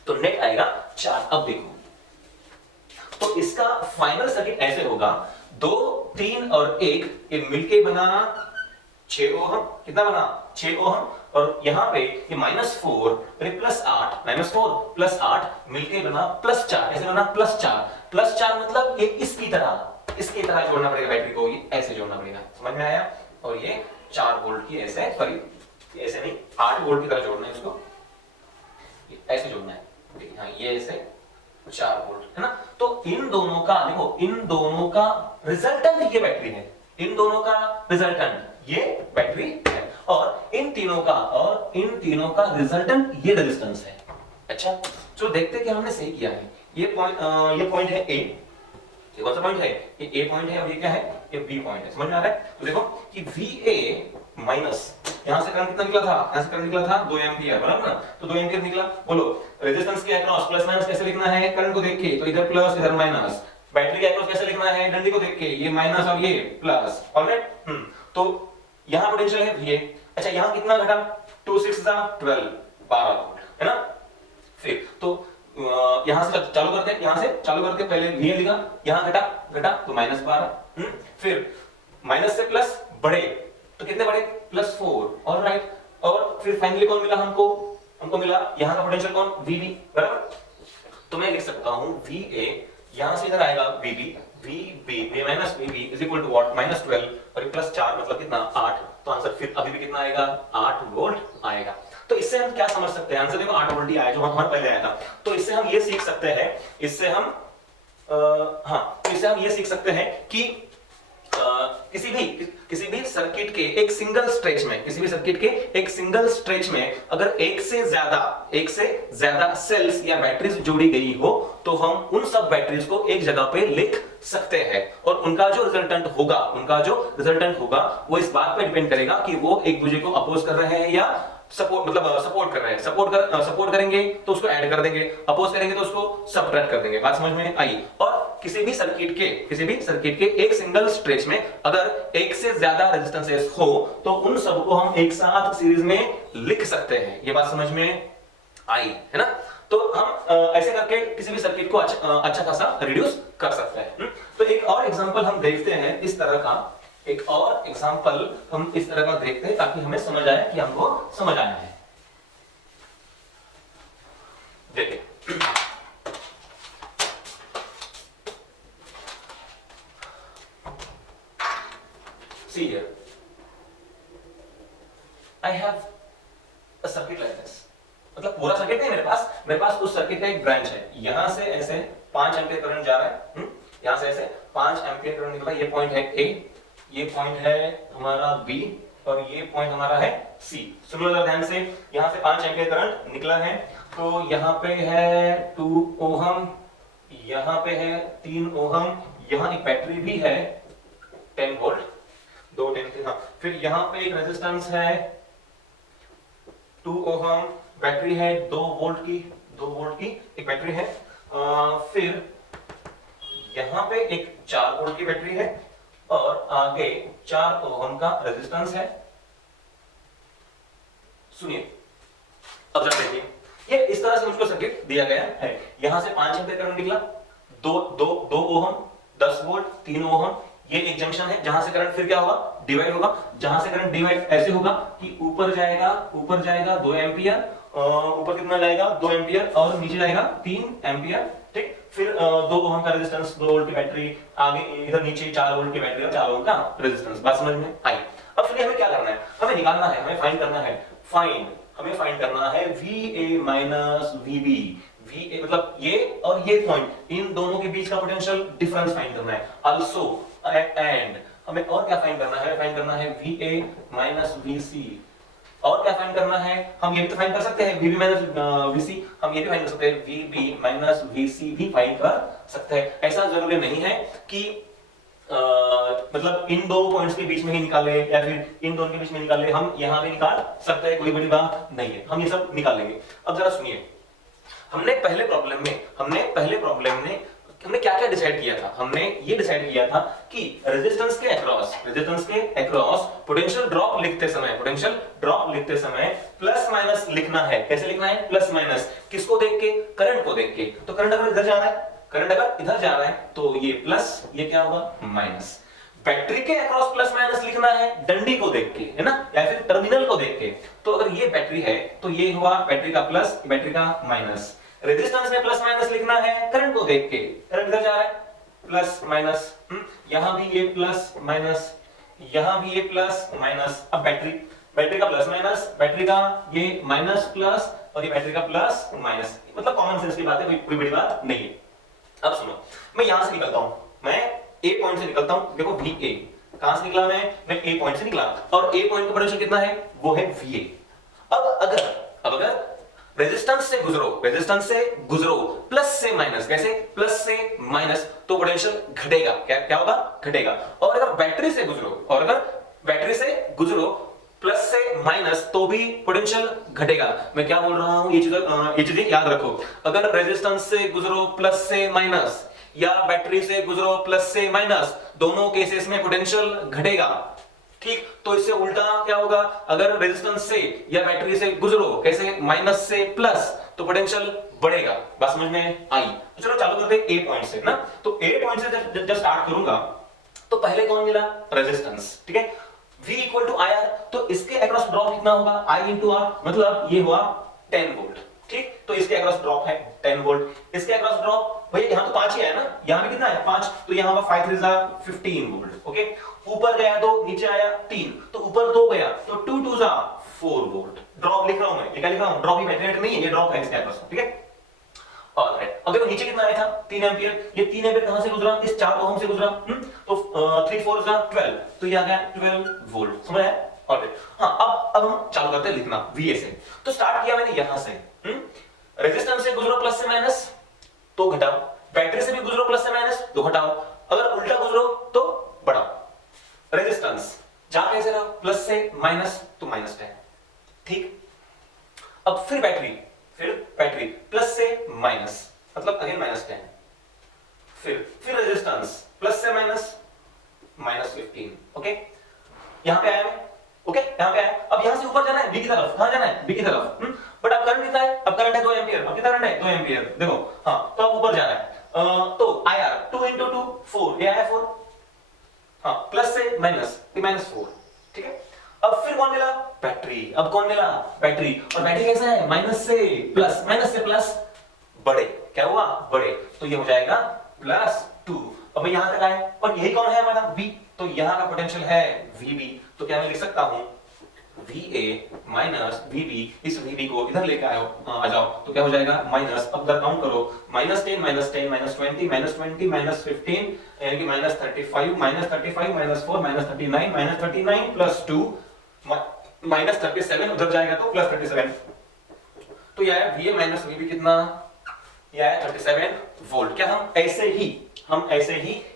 तो नेट आएगा 4। अब देखो, तो इसका फाइनल सर्किट ऐसे होगा, 2, 3 और 1 ये मिलके बना 6 ओहम। कितना बना? 6 ओहम। और यहाँ पे ये -4 प्लस 8, -4 प्लस 8 मिलके बना +4। ऐसे बना +4। +4 मतलब ये इसकी तरह जोड़ना पड़ेगा बैटरी को, ये ऐसे जोड़ना पड़ेगा। समझ में आया? और ये 4 वोल्ट की ऐसे, सॉरी ऐसे नहीं, 8 वोल्ट की तरह जोड़ना है इसको, ये ऐसे जोड़ना है। ठीक है, हाँ ये ऐसे 4 वोल्ट है ना। तो इन दोनों का देखो, इन दोनों का रिजल्टेंट ये बैटरी है, इन दोनों का रिजल्टेंट ये बैटरी है, और इन तीनों का रिजल्टेंट ये रेजिस्टेंस है। अच्छा, तो देखते कि हमने सही किया है। ये पॉइंट है ए, ये कौन सा पॉइंट है? ये ए पॉइंट है, और ये क्या है? ये बी पॉइंट है। समझ में आ रहा है? तो देखो कि VA माइनस, यहां से करंट कितना निकला था? यहां से करंट निकला था 2 एंपियर, बराबर ना? तो 2 एंपियर निकला। बोलो रेजिस्टेंस के अक्रॉस प्लस माइनस कैसे लिखना है? करंट को देख के, तो इधर प्लस इधर माइनस। बैटरी के अक्रॉस कैसे लिखना है? डंडी को देख के, ये माइनस और ये प्लस। ऑलराइट, तो यहां पोटेंशियल है VA। अच्छा, यहां कितना घटा? 2 6 12, 12 वोल्ट है ना। फिर तो यहां से चालू करते हैं, यहां से चालू करके पहले VA लिखा, यहां घटा तो -12। फिर माइनस से प्लस बढ़े तो कितने बढ़े? +4। ऑलराइट, और फिर फाइनली कौन मिला हमको मिला यहां का पोटेंशियल कौन? VB, बराबर। तो मैं लिख सकता हूं VA, यहां से इधर आएगा VB, VB minus VB is equal to what? -12 और +4 मतलब कितना? 8। तो आंसर फिर अभी भी कितना आएगा? 8 वोल्ट आएगा। तो इससे हम क्या समझ सकते हैं? आंसर देखो 8 वोल्ट ही आया जो हमारे पहले आया था। तो इससे हम ये सीख सकते हैं, इससे हम तो इससे हम ये सीख सकते हैं कि किसी भी सर्किट के एक सिंगल स्ट्रेच में, किसी भी सर्किट के एक सिंगल स्ट्रेच में अगर एक से ज्यादा सेल्स या बैटरीज जोड़ी गई हो, तो हम उन सब बैटरीज को एक जगह पे लिख सकते हैं, और उनका जो रिजल्टेंट होगा वो इस बात पे डिपेंड करेगा कि वो एक दूसरे को अपोज कर रहे हैं या सपोर्ट कर रहे हैं। सपोर्ट करेंगे तो उसको ऐड कर देंगे, अपोज करेंगे तो उसको सबट्रैक्ट कर देंगे। बात समझ में आई? और किसी भी सर्किट के एक सिंगल स्ट्रेच में अगर एक से ज्यादा रेजिस्टेंसेस हो, तो उन सबको हम एक साथ सीरीज में लिख सकते हैं। ये बात समझ में आई है ना? तो हम ऐसे करके किसी भी सर्किट को अच्छा खासा रिड्यूस कर सकते हैं। तो एक और एग्जांपल हम देखते हैं इस तरह का, देखते हैं ताकि हमें समझ आए कि हमको समझ आया है। देखिए, see here, I have a circuit like this। मतलब पूरा सर्किट नहीं मेरे पास उस सर्किट का एक ब्रांच है। यहां से ऐसे 5 एम्पीयर करंट जा रहा है, यहां से ऐसे 5 एम्पीयर करंट निकला। ये पॉइंट है A, ये पॉइंट है हमारा B, और ये पॉइंट हमारा है C। सुनो जरा ध्यान से, यहां से 5 एम्पीयर करंट निकला है, तो यहां पे है 2 ओहम, यहां पे है 3 ओहम, यहां एक बैटरी भी है 10 वोल्ट, 2 10 हाँ। फिर यहां पे एक रेजिस्टेंस है 2 ओहम, बैटरी है 2 वोल्ट की एक बैटरी है। फिर यहां पे एक 4 वोल्ट की बैटरी है, और आगे 4 ओहम का रेजिस्टेंस है। सुनिए, अब जरा देखिए, ये इस तरह से मुझको सर्किट दिया गया है। यहां से 5 एम्पीयर करंट निकला, 2 ओहम, 10 वोल्ट, 3 ओहम, ये एक जंक्शन है जहां से करंट फिर क्या होगा? डिवाइड होगा। जहां से करंट डिवाइड ऐसे होगा कि ऊपर जाएगा 2 एम्पीयर, ऊपर कितना जाएगा? 2 एम्पीयर, और नीचे जाएगा 3 एम्पीयर। ठीक, फिर 2 ओम का रेजिस्टेंस, 2 वोल्ट की बैटरी, आगे इधर नीचे 4 वोल्ट की बैटरी और 4 ओम का रेजिस्टेंस। बात समझ में आई? अब सुनिए, हमें क्या करना है? हमें निकालना है, हमें फाइंड करना है VA माइनस VB। VA मतलब ये और ये पॉइंट, इन दोनों के बीच का पोटेंशियल डिफरेंस फाइंड करना है। आल्सो एंड हमें और क्या फाइंड करना है? VA minus VC। और क्या फाइंड करना है? हम ये भी तो फाइंड कर सकते हैं, VB माइनस VC, हम ये भी फाइंड कर सकते हैं, VB माइनस VC भी फाइंड कर सकते हैं। ऐसा जरूरी नहीं है कि मतलब इन दो पॉइंट्स के बीच में ही निकाले या फिर इन दोनों के बीच में निकाले, हम यहां भी निकाल सकते हैं, कोई बड़ी बात नहीं है, हम ये सब निकाल लेंगे। अब जरा सुनिए, हमने पहले प्रॉब्लम में हमने क्या-क्या डिसाइड किया था? हमने ये डिसाइड किया था कि रेजिस्टेंस के अक्रॉस पोटेंशियल ड्रॉप लिखते समय प्लस माइनस लिखना है। कैसे लिखना है? प्लस माइनस, किसको देख के? करंट को देख के। तो करंट अगर इधर जा रहा है करंट अगर इधर जा रहा है तो ये प्लस, ये क्या होगा माइनस। बैटरी के अक्रॉस प्लस माइनस लिखना है डंडी को देख के, है ना, या फिर टर्मिनल को देख के। तो अगर ये बैटरी है तो ये हुआ बैटरी का प्लस, बैटरी का माइनस। रेजिस्टेंस में प्लस माइनस लिखना है करंट को देख के, करंट इधर जा रहा है प्लस माइनस, यहां भी ये प्लस माइनस, यहां भी ये प्लस माइनस। अब बैटरी, बैटरी का प्लस माइनस, बैटरी का ये माइनस प्लस और ये बैटरी का प्लस माइनस, मतलब कॉमन सेंस की बात है, कोई बड़ी बात नहीं है। अब सुनो, मैं यहां से निकलता हूं, मैं ए पॉइंट से निकलता हूं, देखो वी ए, कहां से निकला मैं ए पॉइंट से निकला, और ए पॉइंट का पोटेंशियल कितना है, वो है वी ए। अब अगर रेजिस्टेंस से गुजरो, रेजिस्टेंस से गुजरो प्लस से माइनस, कैसे प्लस से माइनस, तो पोटेंशियल घटेगा, क्या क्या होगा, घटेगा। और अगर बैटरी से गुजरो, और अगर बैटरी से गुजरो प्लस से माइनस, तो भी पोटेंशियल घटेगा। मैं क्या बोल रहा हूं, ये चीजें याद रखो। अगर रेजिस्टेंस से गुजरो प्लस से माइनस, या बैटरी से गुजरो प्लस से माइनस, दोनों केसेस में पोटेंशियल घटेगा, ठीक। तो इससे उल्टा क्या होगा, अगर रेजिस्टेंस से या बैटरी से गुजरो कैसे माइनस से प्लस, तो पोटेंशियल बढ़ेगा। बात समझ में आई? तो चलो चालू करते हैं ए पॉइंट से ना। तो ए पॉइंट से जब स्टार्ट करूंगा तो पहले कौन मिला, रेजिस्टेंस, ठीक है। V equal to I R, तो इसके अक्रॉस ड्रॉप कितना होगा, I इंटू आर, मतलब ये हुआ 10 वोल्ट, ठीक। तो इसके अक्रॉस ड्रॉप है 10 वोल्ट। इसके अक्रॉस ड्रॉप भैया यहां तो 5 ही है ना, यहां भी कितना है 5, तो यहां होगा 5 3 15 वोल्ट, ओके। ऊपर गया 2, नीचे आया 3, तो ऊपर 2 गया तो 2 2 4 वोल्ट। ड्रॉप लिख रहा हूं मैं, ये क्या लिख रहा हूं, ड्रॉप ही मैग्नेट नहीं है, ये ड्रॉप है इसके अक्रॉस, ठीक है। ऑलराइट, अब देखो नीचे कितना आया था 3 एंपियर, ये 3 एंपियर कहां से गुजरा, इस 4 ओम से गुजरा, तो 3 4 12, तो ये आ गया 12 वोल्ट, समझ आया? ऑलराइट, हां अब हम चालू करते हैं लिखना वीए से। तो स्टार्ट किया मैंने यहां से, रेजिस्टेंस से गुजरो प्लस से माइनस, तो घटाओ, बैटरी से भी गुजरो प्लस से माइनस, तो घटाओ, अगर उल्टा गुजरो तो बढ़ाओ। रेजिस्टेंस जा कैसे रहा, प्लस से माइनस, तो माइनस 10, ठीक। अब फिर बैटरी प्लस से माइनस, मतलब अगेन माइनस 10, फिर रेजिस्टेंस प्लस से माइनस, माइनस 15, ओके। यहां पे आया मैं, ओके, यहां पे आया। अब यहां से ऊपर जाना है बी की तरफ, कहां जाना है, बी की तरफ, बट अब करंट कितना है, अब करंट है 2 एंपियर, अब कितना करंट है 2 एंपियर, देखो, हां, तो अब ऊपर जाना है, तो आईआर 2 into 2 4, ये आया 4, हां, प्लस से माइनस, ये माइनस 4, ठीक है। अब फिर कौन मिला, बैटरी, अब कौन मिला, बैटरी, और बैटरी कैसा है, माइनस से प्लस बढ़े, क्या हुआ, बढ़े, तो ये हो जाएगा +2। अब यहां तक आए, और यही कौन है हमारा V, तो यहां का पोटेंशियल है VB, तो क्या मैं लिख सकता हूं VA माइनस VB, इस VB को इधर लेके आ जाओ, तो क्या हो जाएगा माइनस, अब इधर काउंट करो, -10 -10 -20 -20 -15, यानी कि -35 -35 -4 -39 -39 +2 -37, उधर जाएगा तो +37, तो यह है VA माइनस VB कितना, यह है 37 वोल्ट। क्या हम ऐसे ही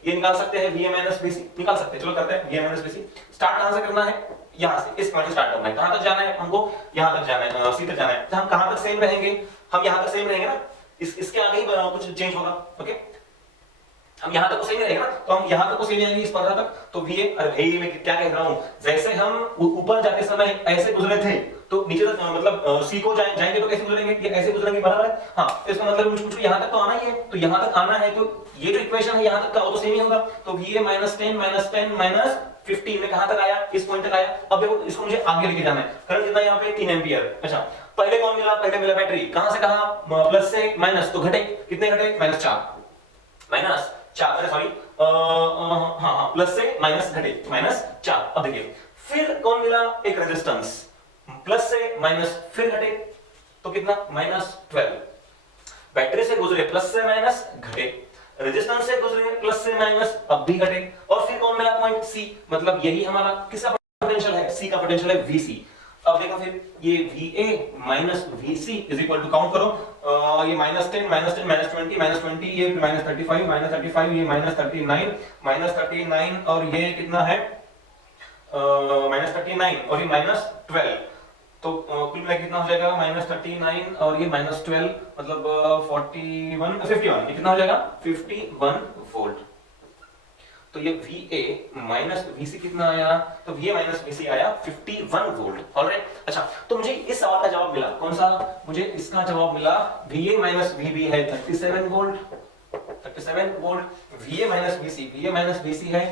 ये निकाल सकते हैं, VA माइनस VC निकाल सकते हैं। चलो करते हैं VA माइनस VC। स्टार्ट कहां से करना है, यहां से, इस पॉइंट से स्टार्ट करना है। कहां तक जाना है हमको, यहां तक जाना है, सी तक जाना है। तो हम कहां तक सेम रहेंगे, हम यहां तक सेम रहेंगे ना, इसके आगे ही कुछ चेंज होगा, ओके। हम यहां तक को सही रहेगा ना, तो हम यहां तक को सही जाएंगे इस पंद्रह तक, तो VA, अरे मैं क्या कह रहा हूं, जैसे हम ऊपर जाते समय ऐसे गुजरे थे, तो नीचे तक मतलब सी को जाएंगे तो कैसे गुजरेंगे, ये ऐसे गुजरेंगे, बराबर है। हां, तो इसका मतलब मुझको यहां तक तो आना ही है, तो यहां तक आना है, तो ये जो इक्वेशन है यहां तक का वो तो सेम ही होगा। तो VA -10 -15 में कहां तक आया, इस पॉइंट तक आया। अब देखो इसको मुझे आगे लेके जाना है, करंट कितना यहां पे 3 एंपियर। अच्छा, पहले कौन मिला, पहले मिला बैटरी, कहां से कहां, प्लस से माइनस, तो घटे, कितने घटे, -4, सॉरी, हां प्लस से माइनस घटे, -4। अब देखिए फिर कौन मिला, एक रेजिस्टेंस, प्लस से माइनस, फिर घटे, तो कितना, -12। बैटरी से गुजरे प्लस से माइनस, घटे, रेजिस्टेंस से गुजरे प्लस से माइनस, अब भी घटे, और फिर कौन मिला, पॉइंट C, मतलब यही हमारा किसका पोटेंशियल है, C का पोटेंशियल है VC। अब देखो फिर ये VA minus VC is equal to, count करो, ये -10 -10 -20 -20, ये -35 -35, ये -39 और ये कितना है, -39 और ये -12, तो कुल मिला कितना हो जाएगा, -39 और ये -12, मतलब 51 ये कितना हो जाएगा, 51 वोल्ट। तो ये VA माइनस VC कितना आया, तो VA माइनस VC आया 51 वोल्ट। ऑलराइट, अच्छा, तो मुझे इस सवाल का जवाब मिला, कौन सा, मुझे इसका जवाब मिला VA माइनस VB है 37 volt, 37 volt. VA minus VC, VA minus VC है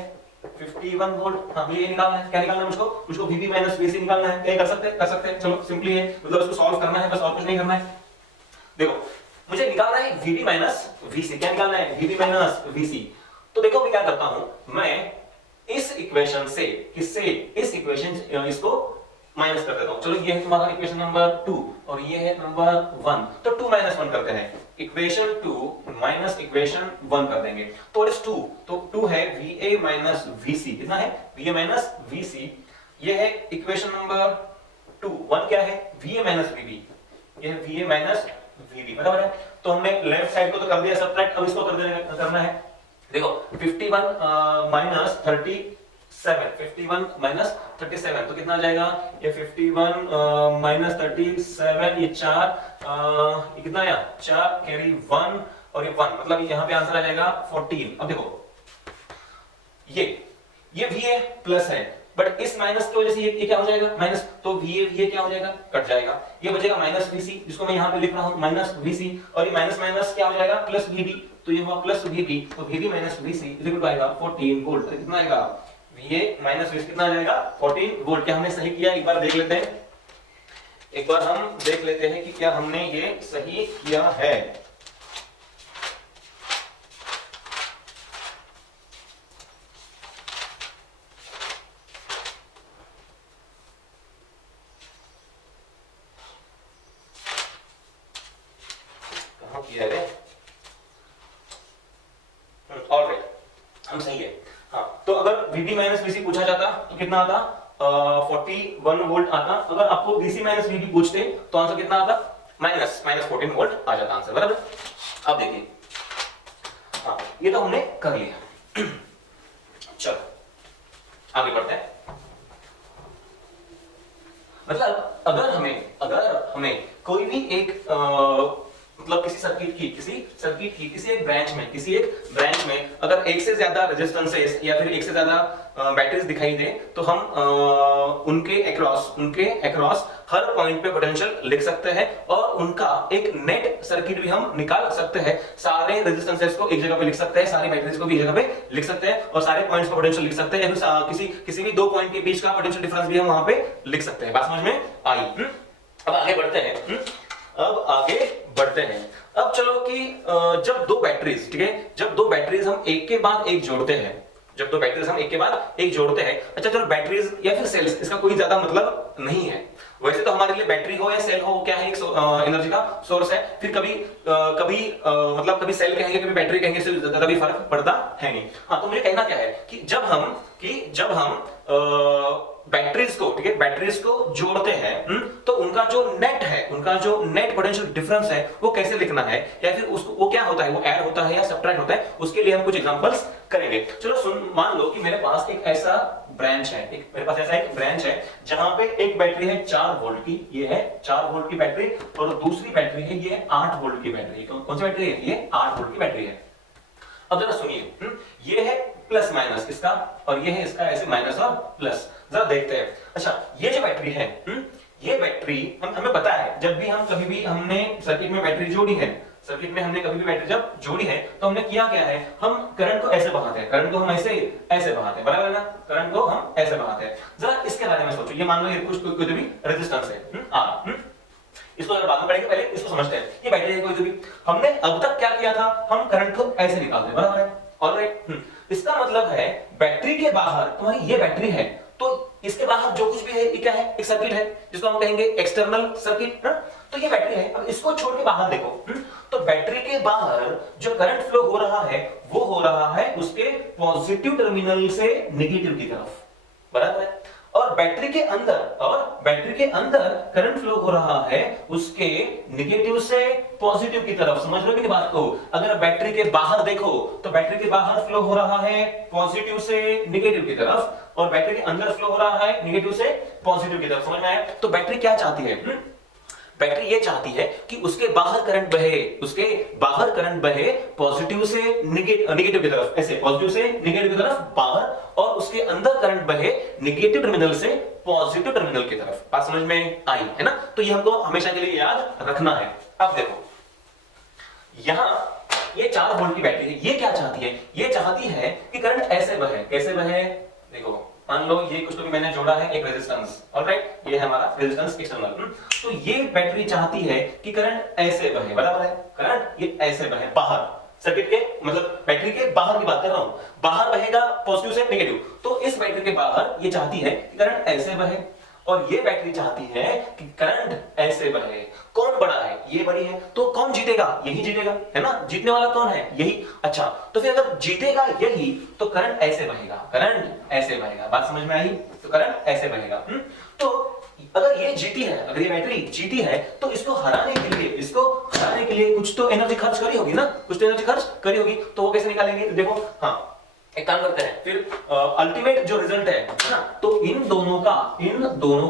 51 वोल्ट। हाँ मुझे ये निकालना है, क्या निकालना है मुझको VB माइनस VC निकालना है। क्या कर सकते हैं, चलो सिंपली है, मतलब इसको सॉल्व करना है बस, और कुछ नहीं करना है। देखो मुझे निकालना है VB माइनस VC। क्या निकालना है? VB minus VC। तो देखो मैं क्या करता हूं, मैं इस इक्वेशन से किससे, इस इक्वेशन इसको माइनस कर देता हूं। चलो ये है तुम्हारा इक्वेशन नंबर 2 और ये है नंबर 1, तो 2 माइनस 1 करते हैं। इक्वेशन 2 माइनस इक्वेशन 1 कर देंगे। तो व्हाट इज 2? तो 2 है VA माइनस VC। कितना है? VA minus VC। ये है इक्वेशन नंबर 2। 1 क्या है? VA minus VB। ये है VA माइनस VB, बराबर है। तो हमने लेफ्ट साइड को तो कर दिया सब्ट्रैक्ट, अब इसको करना है। देखो 51 माइनस 37, 51 माइनस 37 तो कितना आ जाएगा? ये 51 माइनस 37, ये 4 ये कितना आया? 4 कैरी 1 और ये 1, मतलब यहाँ पे आंसर आ जाएगा 14। अब देखो ये VA प्लस है, बट इस माइनस की वजह से ये क्या हो जाएगा? माइनस। तो VA क्या हो जाएगा? कट जाएगा। ये बचेगा माइनस VC, जिसको मैं यहाँ पे लिख रहा हूँ माइनस VC, और ये माइनस माइनस क्या हो जाएगा? Plus VB। तो ये हुआ प्लस VB, तो VB minus VC equal to आएगा 14 वोल्ट। कितना आएगा? VA माइनस VC कितना आ जाएगा? 14 वोल्ट। क्या हमने सही किया? एक बार देख लेते हैं, एक बार हम देख लेते हैं कि क्या हमने ये सही किया है। किया है ऑलराइट, हम सही है। हाँ तो अगर VB माइनस VC पूछा जाता तो कितना आता? 41 वोल्ट आता। अगर आपको VC माइनस VB पूछते तो आंसर कितना आता? माइनस 14 वोल्ट आ जाता आंसर, बराबर। अब देखिए, हाँ ये तो हमने कर लिया। चलो आगे बढ़ते हैं। मतलब अगर हमें कोई भी एक मतलब किसी एक ब्रांच में अगर एक से ज्यादा रेजिस्टेंसेस या फिर एक से ज्यादा बैटरीज दिखाई दे तो हम उनके अक्रॉस हर पॉइंट पे पोटेंशियल लिख सकते हैं और उनका एक नेट सर्किट भी हम निकाल सकते हैं। सारे रेजिस्टेंसेस को एक जगह पे लिख सकते हैं, सारी बैटरीज को भी एक जगह पे लिख सकते हैं और सारे पॉइंट्स का पोटेंशियल लिख सकते हैं, किसी भी दो पॉइंट के बीच का पोटेंशियल डिफरेंस भी हम वहां पे लिख सकते हैं। बात समझ में आई? अब आगे बढ़ते हैं। अब चलो कि जब दो बैटरीज, ठीक है, जब दो बैटरीज हम एक के बाद एक जोड़ते हैं, अच्छा चलो बैटरीज या फिर सेल्स, इसका कोई ज्यादा मतलब नहीं है। वैसे तो हमारे लिए बैटरी हो या सेल हो, क्या है, एक एनर्जी का सोर्स है। फिर कभी सेल कहेंगे, कभी बैटरी कहेंगे, इससे ज्यादा भी फर्क पड़ता है नहीं। हाँ तो मुझे कहना क्या है कि जब हम बैटरीज को, ठीक है, बैटरीज को जोड़ते हैं तो उनका जो नेट पोटेंशियल डिफरेंस है वो कैसे लिखना है, या फिर उसको वो क्या होता है, वो ऐड होता है या सब्ट्रैक्ट होता है, उसके लिए हम कुछ एग्जांपल्स करेंगे। चलो मान लो कि मेरे पास एक ऐसा ब्रांच है, जहां पे एक बैटरी है 4 वोल्ट की, ये है 4 वोल्ट की बैटरी, और दूसरी बैटरी है ये 8 वोल्ट की बैटरी। कौन सी बैटरी है? ये 8 वोल्ट की बैटरी है। अब जरा सुनिए, ये है प्लस माइनस इसका, और ये है इसका ऐसे माइनस और प्लस। जरा देखते हैं। अच्छा ये जो बैटरी है, ये बैटरी हमें पता है, जब भी हमने सर्किट में बैटरी जोड़ी है, जब जोड़ी है तो हमने किया क्या है, हम करंट को ऐसे बहाते हैं, करंट को हम ऐसे बहाते हैं, बराबर है ना, करंट को हम ऐसे बहाते हैं। जरा इसके बारे में सोचो, ये मान लो ये कोई भी रेजिस्टेंस है R, इसको अगर बाद में पढ़ेंगे, पहले इसको समझते हैं। ये बैटरी है कोई भी, हमने अब तक क्या किया था, हम करंट को ऐसे निकालते हैं, बराबर है, ऑलराइट। इसका मतलब है बैटरी के बाहर तुम्हारी ये बैटरी है, तो इसके बाहर जो कुछ भी है ये क्या है, एक सर्किट है जिसको हम कहेंगे एक्सटर्नल सर्किट। तो ये बैटरी है, अब इसको छोड़ के बाहर देखो, तो बैटरी के बाहर जो करंट फ्लो हो रहा है वो हो रहा है उसके पॉजिटिव टर्मिनल से नेगेटिव की तरफ, बराबर है। और बैटरी के अंदर करंट फ्लो हो रहा है उसके नेगेटिव से पॉजिटिव की तरफ। समझ लो कि नहीं बात को? अगर बैटरी के बाहर देखो तो बैटरी के बाहर फ्लो हो रहा है पॉजिटिव से नेगेटिव की तरफ, और बैटरी के अंदर फ्लो हो रहा है नेगेटिव से पॉजिटिव की तरफ। समझ में आया? तो बैटरी क्या चाहती है? बैटरी ये चाहती है कि उसके बाहर करंट बहे पॉजिटिव से नेगेटिव की तरफ, ऐसे पॉजिटिव से नेगेटिव की तरफ बाहर, और उसके अंदर करंट बहे नेगेटिव टर्मिनल से पॉजिटिव टर्मिनल की तरफ। बात समझ में आई है ना? तो ये हमको हमेशा के लिए याद रखना है। अब देखो ये 4 वोल्ट की बैटरी है, ये क्या चाहती है, ये चाहती है कि करंट ऐसे बहे, कैसे बहे, देखो मान लो ये कुछ तो भी मैंने जोड़ा है एक रेजिस्टेंस, ऑलराइट, ये है हमारा रेजिस्टेंस एक्सटर्नल। तो ये बैटरी चाहती है कि करंट ऐसे बहे, बराबर है, करंट ये ऐसे बहे बाहर, सर्किट के मतलब बैटरी के बाहर की बात कर रहा हूं, बाहर बहेगा पॉजिटिव से नेगेटिव, तो इस बैटरी के बाहर ये चाहती है कि करंट ऐसे बहे, और ये बैटरी चाहती है कि करंट ऐसे बहे। कौन बड़ा है, ये बड़ी है, तो कौन जीतेगा, यही जीतेगा, है ना, जीतने वाला कौन है, यही। अच्छा तो फिर अगर जीतेगा यही तो करंट ऐसे बहेगा, करंट ऐसे बहेगा, बात समझ में आई, तो करंट ऐसे बहेगा। तो अगर ये जीती है, अगर ये बैटरी जीती है तो इसको हराने के लिए, इसको हराने के लिए कुछ तो एनर्जी खर्च करी होगी ना, कुछ तो एनर्जी खर्च करी होगी, तो वो कैसे निकालेंगे, देखो हाँ एक काम करते हैं, फिर अल्टीमेट जो रिजल्ट है ना, तो इन दोनों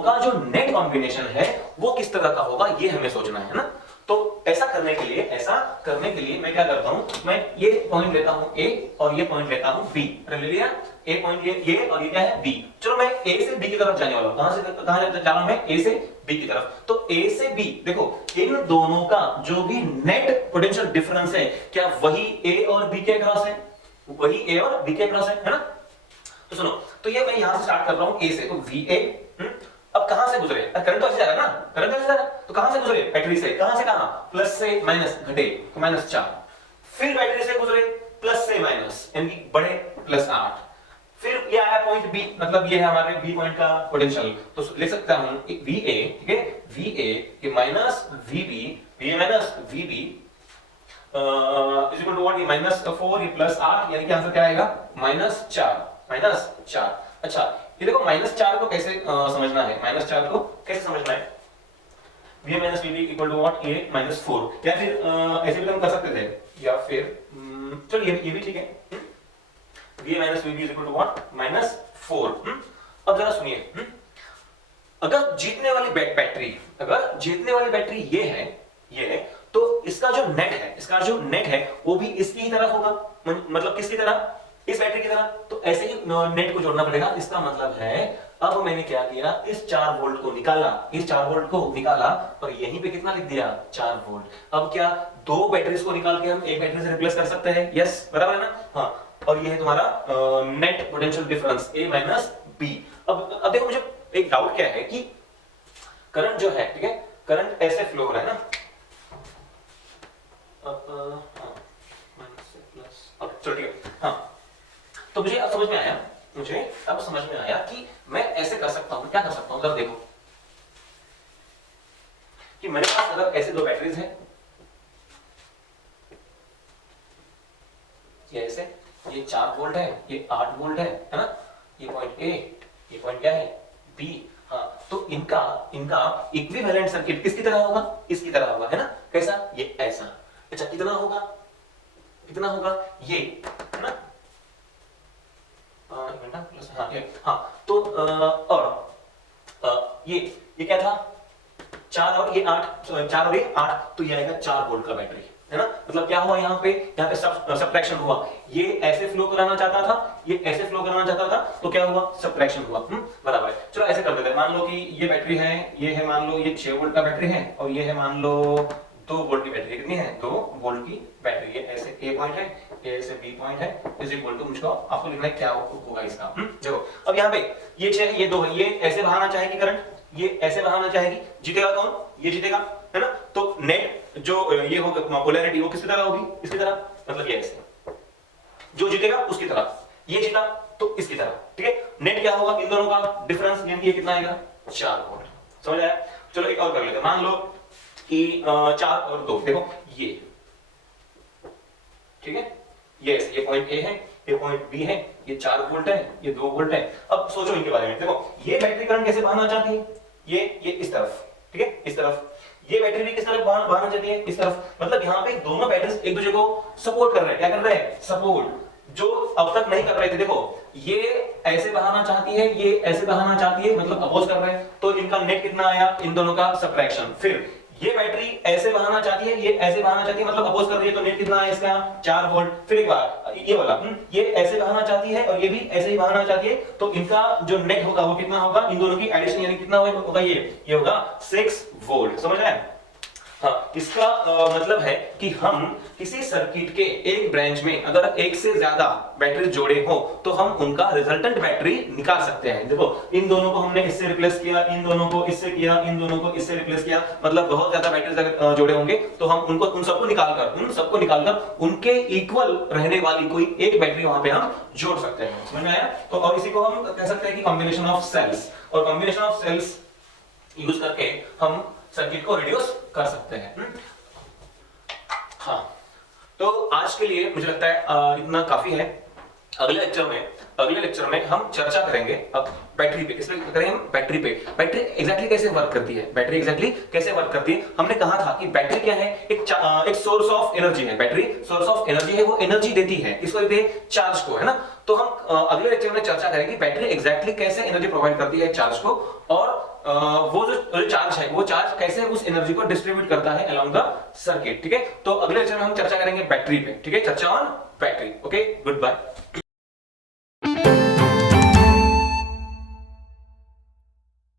का जो नेट कॉम्बिनेशन है वो किस तरह का होगा, ये हमें सोचना है ना। तो ऐसा करने के लिए मैं क्या करता हूं, मैं ये पॉइंट लेता हूं A और ये पॉइंट लेता हूं B, ले लिया, A पॉइंट ये और ये क्या है B। चलो मैं A से B की तरफ जाने वाला हूं, कहां जा रहा हूं मैं, A से B की तरफ। तो A से B देखो इन दोनों का जो भी नेट पोटेंशियल डिफरेंस है, क्या वही A और B के क्रॉस है, वही A और B के क्रॉस है ना। तो सुनो, तो ये मैं यहां से स्टार्ट कर रहा हूं A से, तो VA अब कहां से गुजरे, करंट तो ऐसे जा रहा है ना, करंट ऐसे जा रहा है, तो कहां से गुजरे, बैटरी से, कहां से कहां, प्लस से माइनस घटे तो -4, फिर बैटरी से गुजरे प्लस से माइनस यानी बढ़े +8, फिर ये आया पॉइंट B, मतलब ये है हमारे B पॉइंट का पोटेंशियल, तो लिख सकता हूं VA, ठीक है, VA के minus VB, VA minus VB is equal to what, ये -4 ये +8 यानी कि आंसर क्या आएगा -4। अच्छा ये देखो -4 को कैसे समझना है, -4 को कैसे समझना है, VA minus VB equal to what, A -4, या फिर ऐसे भी हम कर सकते थे, या फिर चलो ये भी ठीक है, VA minus VB equal to what -4। अब जरा सुनिए, अगर जीतने वाली बैटरी ये है तो इसका जो नेट है वो भी इसकी ही तरह होगा, मतलब किसकी तरह, इस बैटरी की तरह, तो ऐसे ही नेट को जोड़ना पड़ेगा। इसका मतलब है अब मैंने क्या किया, इस 4 वोल्ट को निकाला और यहीं पे कितना लिख दिया 4 वोल्ट। अब क्या दो बैटरीज को निकाल के हम एक बैटरी से रिप्लेस कर सकते हैं, यस बराबर है ना, हाँ, और ये है तुम्हारा net potential difference A minus B। अब देखो मुझे एक डाउट क्या है कि करंट जो है, ठीक है, करंट ऐसे फ्लो हो रहा है ना, चलो ठीक है, हाँ, तो मुझे अब समझ में आया कि मैं ऐसे कर सकता हूं, क्या कर सकता हूं, जरा देखो कि मेरे पास अगर ऐसे दो बैटरीज हैं, ये ऐसे, ये 4 वोल्ट है, ये 8 वोल्ट है ना, ये पॉइंट A, ये पॉइंट क्या है B, हाँ, तो इनका इक्विवेलेंट सर्किट किसकी तरह होगा, इसकी तरह होगा, है ना, कैसा, ये ऐसा। अच्छा कितना होगा ये, है ना, हाँ, तो और ये क्या था 4 और ये 8, तो ये आएगा 4 वोल्ट का बैटरी, है ना। मतलब क्या हुआ, यहाँ पे सब्ट्रैक्शन हुआ, ये ऐसे फ्लो कराना चाहता था, ये ऐसे फ्लो कराना चाहता था, तो क्या हुआ, सब्ट्रैक्शन हुआ, बराबर है। चलो ऐसे कर देते हैं, मान लो कि ये बैटरी है, ये है मान लो ये 6 वोल्ट का बैटरी है, और ये है मान लो 2 वोल्ट की बैटरी, कितनी है 2 वोल्ट की बैटरी है, ऐसे A पॉइंट है, ये ऐसे B पॉइंट है, इज इक्वल टू, मुझको आपको लिखना है क्या होगा इसका, देखो अब यहाँ पे ये 6 है, ये 2 है, ये ऐसे बहाना चाहेगी करंट, ये ऐसे बहाना चाहेगी, जीतेगा कौन, ये जीतेगा, है ना। तो नेट जो ये होगा पोलैरिटी वो किसकी तरह होगी, इसकी तरह, मतलब ये ऐसे, जो जीतेगा उसकी तरह, ये जीता तो इसकी तरह, ठीक है। नेट क्या होगा, इन दोनों का डिफरेंस, यानी ये कितना आएगा 4 वोल्ट, समझ आया। चलो एक और कर लेते हैं, मान लो कि 4 और 2, देखो ये, ठीक है, ये पॉइंट A है, ये पॉइंट B है, ये 4 वोल्ट है, ये 2 वोल्ट है। अब सोचो इनके बारे में, देखो ये बैटरी करंट कैसे बहाना चाहती है, ये इस तरफ, ठीक है, इस तरफ, ये बैटरी भी किस तरफ बहाना चाहती है, इस तरफ, मतलब यहाँ पे दोनों बैटरीज एक दूसरे को सपोर्ट कर रहे हैं, क्या कर रहे हैं, सपोर्ट, जो अब तक नहीं कर रहे थे। देखो ये ऐसे बहाना चाहती है, ये ऐसे बहाना चाहती है, मतलब अपोज कर रहे हैं, तो इनका नेट कितना आया, इन दोनों का सब्ट्रैक्शन। फिर ये बैटरी ऐसे बहाना चाहती है, ये ऐसे बहाना चाहती है, मतलब अपोज कर रही है, तो नेट कितना है इसका 4 वोल्ट। फिर एक बार ये वाला ये ऐसे बहाना चाहती है और ये भी ऐसे ही बहाना चाहती है, तो इनका जो नेट होगा वो कितना होगा, इन दोनों की एडिशन यानी कितना होगा, ये होगा 6 वोल्ट, समझ रहे हैं। हाँ, इसका मतलब है कि हम किसी सर्किट के एक ब्रांच में अगर एक से ज्यादा बैटरी जोड़े हो तो हम उनका रिजल्टेंट बैटरी निकाल सकते हैं। देखो, इन दोनों को हमने इससे रिप्लेस किया, इन दोनों को इससे किया, इन दोनों को इससे रिप्लेस किया, मतलब बहुत ज्यादा बैटरी अगर जोड़े होंगे तो हम उन सबको निकालकर उनके इक्वल रहने वाली कोई एक बैटरी वहां पे हम जोड़ सकते हैं। समझ में आया? तो और इसी को हम कह सकते हैं कि कॉम्बिनेशन ऑफ सेल्स, और कॉम्बिनेशन ऑफ सेल्स यूज करके हम सर्किट को रिड्यूस कर सकते हैं। हाँ, तो आज के लिए मुझे लगता है इतना काफी है। अगले लेक्चर में हम चर्चा करेंगे अब बैटरी पे। किस पे करेंगे हम? बैटरी पे। बैटरी एग्जैक्टली कैसे वर्क करती है? हमने कहा था कि बैटरी क्या है? एक सोर्स ऑफ एनर्जी है। बैटरी सोर्स ऑफ एनर्जी है, वो एनर्जी देती है, किसको देती है? चार्ज को, है ना। तो हम अगले लेक्चर में चर्चा करेंगे बैटरी एग्जैक्टली कैसे एनर्जी प्रोवाइड करती है चार्ज को, और वो जो चार्ज है वो चार्ज कैसे उस एनर्जी को डिस्ट्रीब्यूट करता है अलोंग द सर्किट। ठीक है, तो अगले लेक्चर में हम चर्चा करेंगे बैटरी पे। ठीक है, चर्चा on battery. Okay, good bye.